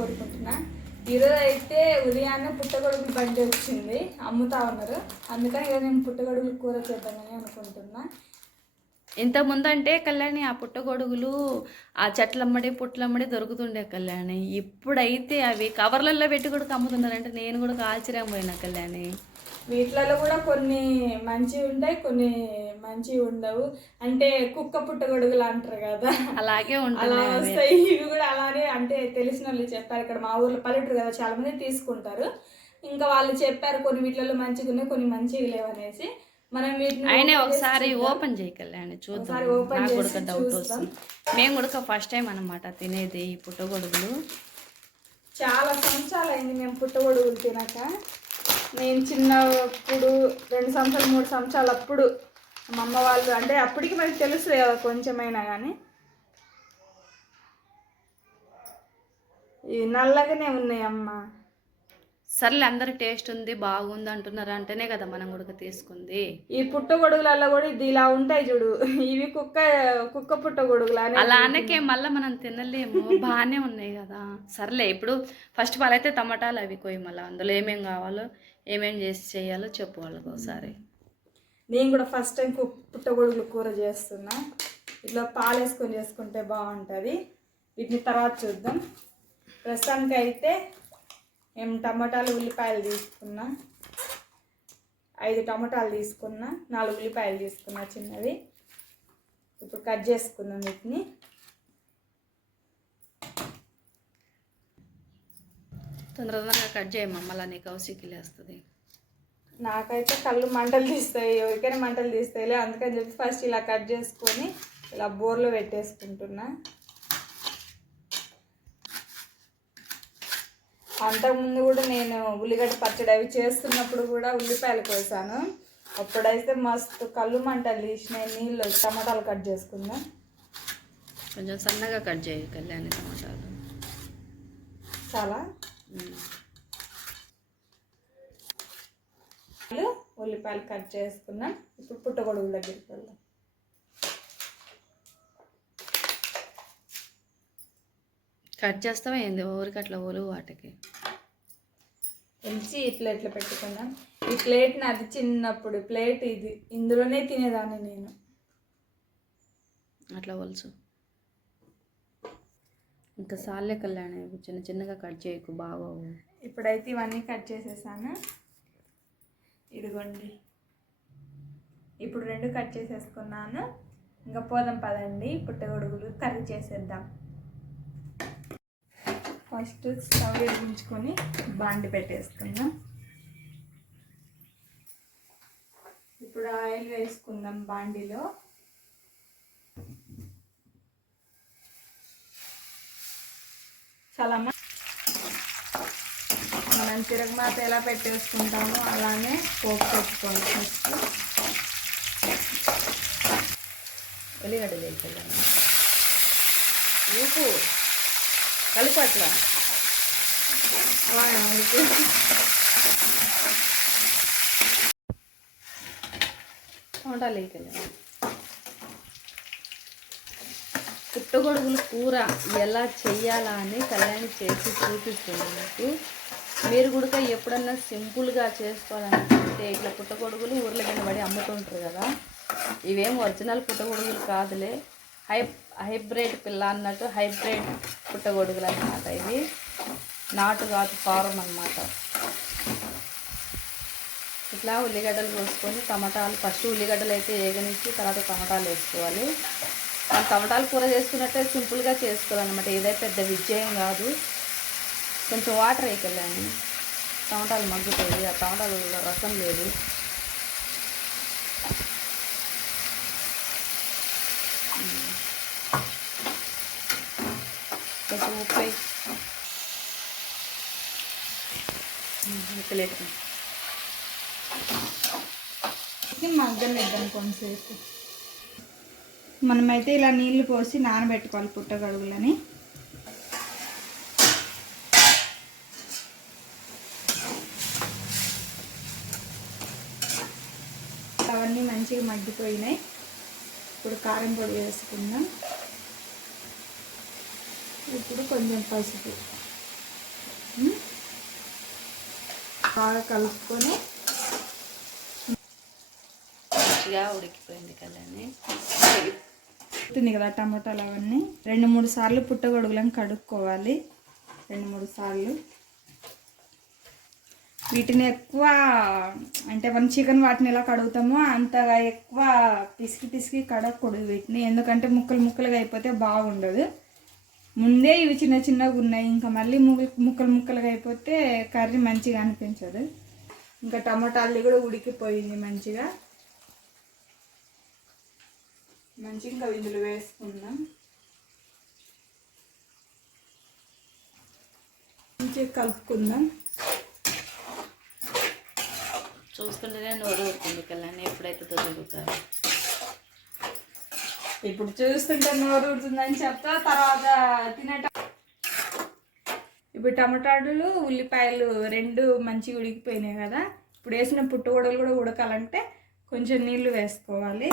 కోరుకుంటున్నా. ఈరోజు అయితే ఉదయాన్నే పుట్టగొడుగులు బండి వచ్చింది అమ్ముతా ఉన్నారు. అందుకని ఇక నేను పుట్టగొడుగులు కూర చేద్దామని అనుకుంటున్నా. ఇంత ముందంటే కళ్యాణి ఆ పుట్టగొడుగులు ఆ చెట్లమ్మడి పుట్లమ్మడి దొరుకుతుండే కళ్యాణి. ఇప్పుడైతే అవి కవర్లలో పెట్టి కూడా అమ్ముతున్నారంటే నేను కూడా ఆశ్చర్యం పోయినా కళ్యాణి. వీటిలలో కూడా కొన్ని మంచివి ఉంటాయి కొన్ని మంచివి ఉండవు. అంటే కుక్క పుట్టగొడుగులు అంటారు కదా. అలాగే అలా వస్తాయి. ఇవి కూడా అలానే అంటే తెలిసిన వాళ్ళు చెప్పారు ఇక్కడ మా ఊర్లో పల్లెటూరు కదా చాలా మంది తీసుకుంటారు. ఇంకా వాళ్ళు చెప్పారు కొన్ని వీటిలలో మంచిగా ఉన్నాయి కొన్ని మంచిగా లేవనేసి. మనం వీటిని ఒకసారి. ఓపెన్ చేయి కళ్యాణి చూద్దాం. నాకు కూడా డౌట్. వస్తుంది. మేము కూడా ఫస్ట్ టైం అనమాట తినేది ఈ పుట్టగొడుగులు. చాలా సంవత్సరాలు అయింది మేము పుట్టగొడుగులు తినక. నేను చిన్నప్పుడు రెండు సంవత్సరాలు మూడు సంవత్సరాలు అప్పుడు మా అమ్మ వాళ్ళు అంటే అప్పటికి మనకి తెలుసు కొంచెమైనా కానీ. ఈ నల్లగానే ఉన్నాయి అమ్మ సర్లే అందరు టేస్ట్ ఉంది బాగుంది అంటున్నారు. అంటేనే కదా మనం కూడా తీసుకుంది. ఈ పుట్టగొడుగులలో కూడా ఇది ఇలా ఉంటాయి చూడు. ఇవి కుక్క కుక్క పుట్టగొడుగులు అని అలా అనకే మళ్ళీ మనం తినలేము. బాగానే ఉన్నాయి కదా. సర్లే ఇప్పుడు ఫస్ట్ ఆల్ అయితే టమాటాలు అవి కోయి మళ్ళీ. అందులో ఏమేం కావాలో ఏమేం చేసి చేయాలో చెప్పు వాళ్ళకి ఒకసారి. నేను కూడా ఫస్ట్ టైం కు పుట్టగొడుగులు కూర చేస్తున్నా. ఇట్లా పాలు వేసుకొని చేసుకుంటే బాగుంటుంది. వీటిని తర్వాత చూద్దాం. ప్రస్తుతానికి అయితే మేము టమాటాలు ఉల్లిపాయలు తీసుకున్నా. ఐదు టమాటాలు తీసుకున్నా. నాలుగు ఉల్లిపాయలు తీసుకున్నా చిన్నవి. ఇప్పుడు కట్ చేసుకుందాం వీటిని. తొందర తొందరగా కట్ చేయమ్మా మళ్ళీ నీకు అవసరం లేస్తుంది. నాకైతే కళ్ళు మంటలు తీస్తాయి ఎవరికైనా మంటలు తీస్తాయిలే అందుకని చెప్పి ఫస్ట్ ఇలా కట్ చేసుకొని ఇలా బోర్లో పెట్టేసుకుంటున్నా. అంతకుముందు కూడా నేను ఉల్లిగడ్డ పచ్చడి అవి చేస్తున్నప్పుడు కూడా ఉల్లిపాయలు కోసాను. అప్పుడైతే మస్తు కళ్ళు మంటలు తీసినాయి నీళ్ళు టమాటాలు కట్ చేసుకుందాం కొంచెం సన్నగా కట్ చేయి కళ్యాణి టమాటాలు. చాలా. ఉల్లిపాయలు కట్ చేసుకున్నాం. ఇప్పుడు పుట్టగొడుగుల దగ్గరికి వెళ్దాం. కట్ చేస్తావా ఏంది? ఊరికి అట్లా ఒలువు వాటికి. ఎంచి ఈ ప్లేట్లో పెట్టుకున్నాం. ఈ ప్లేట్ నాది చిన్నప్పుడు ప్లేట్ ఇది. ఇందులోనే తినేదాన్ని నేను. అట్లా ఒలుసు. ఇంకా సాలే కళ్యాణి చిన్న చిన్నగా కట్ చేయకు బాగా ఇప్పుడైతే ఇవన్నీ కట్ చేసేసాను. ఇదిగోండి. ఇప్పుడు రెండు కట్ చేసేసుకున్నాను. ఇంకా పోదాం పదండి. పుట్టగొడుగులు కర్రీ చేసేద్దాం. ఫస్ట్ స్టవ్ వెలిగించుకొని బాండి పెట్టేసుకుందాం. ఇప్పుడు ఆయిల్ వేసుకుందాం బాండిలో. చాలా మనం తిరగమాత ఎలా పెట్టేసుకుంటామో అలానే పోపు పెట్టుకోండి ఫస్ట్. ఉల్లిగడ్డ వేయి ఊపు. కలుపు అట్లా అలాగే వంటలు టమాటాలు వేయి కళ్యాణి పుట్టగొడుగుల కూర ఎలా చేయాలా అని కళ్యాణి చేసి చూపిస్తుంది మీకు మీరు కూడా ఎప్పుడన్నా సింపుల్గా చేసుకోవాలనుకుంటే ఇట్లా పుట్టగొడుగులు ఊర్ల కింద పడి అమ్ముతుంటారు కదా ఇవేం ఒరిజినల్ పుట్టగొడుగులు కాదులే. హై హైబ్రిడ్ పిల్ల అన్నట్టు హైబ్రిడ్ పుట్టగొడుగులు అన్నమాట ఇవి. నాటు కాదు ఫారం అన్నమాట. ఇట్లా ఉల్లిగడ్డలు కోసుకొని టమాటాలు ఫస్ట్ ఉల్లిగడ్డలు అయితే వేగనిచ్చి తర్వాత టమాటాలు వేసుకోవాలి. మనం టమాటాలు కూర చేసుకున్నట్టే సింపుల్గా చేసుకోవాలన్నమాట. ఏదైతే పెద్ద విజయం కాదు. కొంచెం వాటర్ వేయకెళ్ళాను టమాటాలు మగ్గుతాయి. ఆ టమాటాలలో రసం లేదు. కొంచెం ఉప్పు వేయి. మగ్గనిద్దాం మనమైతే ఇలా నీళ్ళు పోసి నానబెట్టుకోవాలి పుట్టగడుగులని. అవన్నీ మంచిగా మగ్గిపోయినాయి. ఇప్పుడు కారం పొడి వేసుకుందాం. ఇప్పుడు కొంచెం పసుపు. బాగా కలుపుకొని మంచిగా ఉడికిపోయింది కదండి. ఉంటుంది కదా టమాటాలు అవన్నీ. రెండు మూడు సార్లు పుట్టగొడుగులను కడుక్కోవాలి. రెండు మూడు సార్లు. వీటిని ఎక్కువ అంటే మనం చికెన్ వాటిని ఎలా కడుగుతామో అంతగా ఎక్కువ పిసికి పిసికి కడగకూడదు వీటిని. ఎందుకంటే ముక్కలు ముక్కలుగా అయిపోతే బాగుండదు. ముందే ఇవి చిన్న చిన్నగా ఉన్నాయి. ఇంకా మళ్ళీ ముక్కలు ముక్కలు ముక్కలుగా అయిపోతే కర్రీ మంచిగా అనిపించదు. ఇంకా టమాటాలు కూడా ఉడికిపోయింది మంచిగా. మంచిగా ఇంకా ఇందులో వేసుకుందాం. మంచిగా కలుపుకుందాం. చూస్తుంటేనే నోరు ఊరుతుంది కళ్యాణి ఎప్పుడైతే దొరుకుతారు ఇప్పుడు చూస్తుంటే నోరు ఊరుతుందని చెప్తా తర్వాత తినేట. ఇప్పుడు టమాటాలు ఉల్లిపాయలు రెండు మంచిగా ఉడికిపోయినాయి కదా. ఇప్పుడు వేసిన పుట్టగొడలు కూడా ఉడకాలంటే కొంచెం నీళ్ళు వేసుకోవాలి.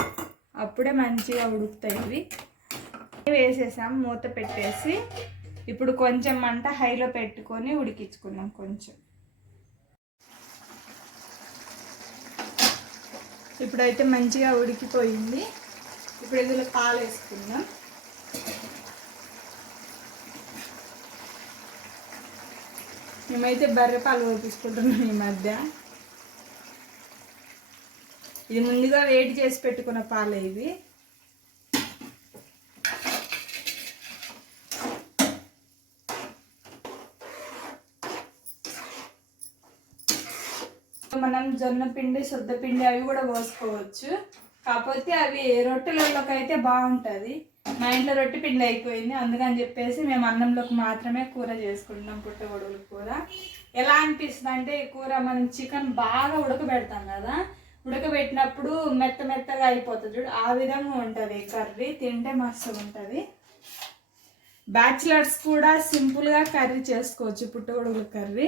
అప్పుడే మంచిగా ఉడుకుతాయి. ఇవి వేసేసాం మూత పెట్టేసి ఇప్పుడు కొంచెం మంట హైలో పెట్టుకొని ఉడికించుకున్నాం కొంచెం. ఇప్పుడైతే మంచిగా ఉడికిపోయింది. ఇప్పుడు ఇందులో పాలు వేసుకుందాం. మేమైతే బర్రె పాలు పోపించుకుంటున్నాం ఈ మధ్య. ఇది ముందుగా వేడి చేసి పెట్టుకున్న పాలు ఇవి. మనం జొన్న పిండి శుద్ధ పిండి అవి కూడా పోసుకోవచ్చు. కాకపోతే అవి రొట్టెలలోకి అయితే బాగుంటుంది. మా ఇంట్లో రొట్టె పిండి అయిపోయింది. అందుకని చెప్పేసి మేము అన్నంలోకి మాత్రమే కూర చేసుకుంటున్నాం పుట్టగొడుగులు కూర. ఎలా అనిపిస్తుంది అంటే కూర మనం చికెన్ బాగా ఉడకబెడతాం కదా ఉడకబెట్టినప్పుడు మెత్త మెత్తగా అయిపోతుంది. చూడు ఆ విధంగా ఉంటుంది కర్రీ. తింటే మస్తు ఉంటుంది. బ్యాచిలర్స్ కూడా సింపుల్గా కర్రీ చేసుకోవచ్చు పుట్టగొడుగుల కర్రీ.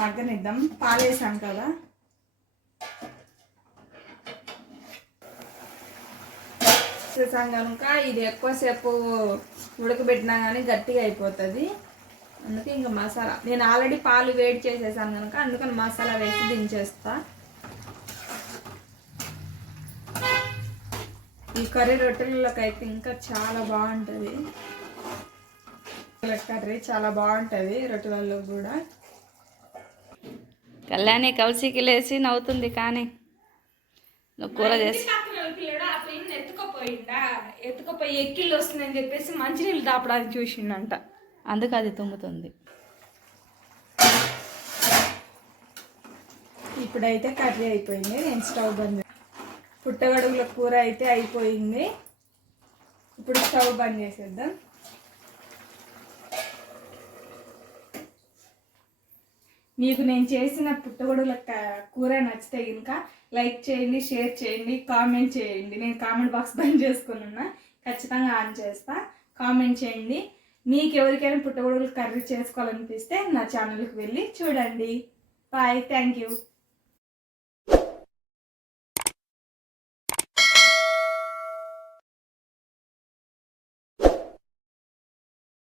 మగ్గనిద్దాం. పాలేసాం కదా. చేసాం కనుక ఇది ఎక్కువసేపు ఉడకబెట్టినా కానీ గట్టిగా అయిపోతుంది. అందుకే ఇంకా మసాలా. నేను ఆల్రెడీ పాలు వేడి చేసేసాను కనుక అందుకని మసాలా వేసి దించేస్తా. ఈ కర్రీ రొట్టెలలోకి అయితే ఇంకా చాలా బాగుంటుంది. కర్రీ చాలా బాగుంటుంది రొట్టెలలో కూడా. కళ్యాణి కౌశికి లేచి నవ్వుతుంది కానీ నువ్వు కూర చేసి పిల్లడు ఆ పిల్లని ఎత్తుకపోయిందా? ఎత్తుకపోయి ఎక్కిళ్ళు వస్తుందని చెప్పేసి మంచినీళ్ళు దాపడానికి చూసిండంట. అందుకు అది తుమ్ముతుంది. ఇప్పుడైతే కర్రీ అయిపోయింది. నేను స్టవ్ బంద్ పుట్టగడుగుల కూర అయితే అయిపోయింది. ఇప్పుడు స్టవ్ బంద్ చేసేద్దాం. మీకు నేను చేసిన పుట్టగొడుగుల కూర నచ్చితే ఇంకా లైక్ చేయండి షేర్ చేయండి కామెంట్ చేయండి. నేను కామెంట్ బాక్స్ బంద్ చేసుకుని ఉన్నా. ఖచ్చితంగా ఆన్ చేస్తా. కామెంట్ చేయండి. మీకు ఎవరికైనా పుట్టగొడుగులు కర్రీ చేసుకోవాలనిపిస్తే నా ఛానల్కి వెళ్ళి చూడండి. Bye thank you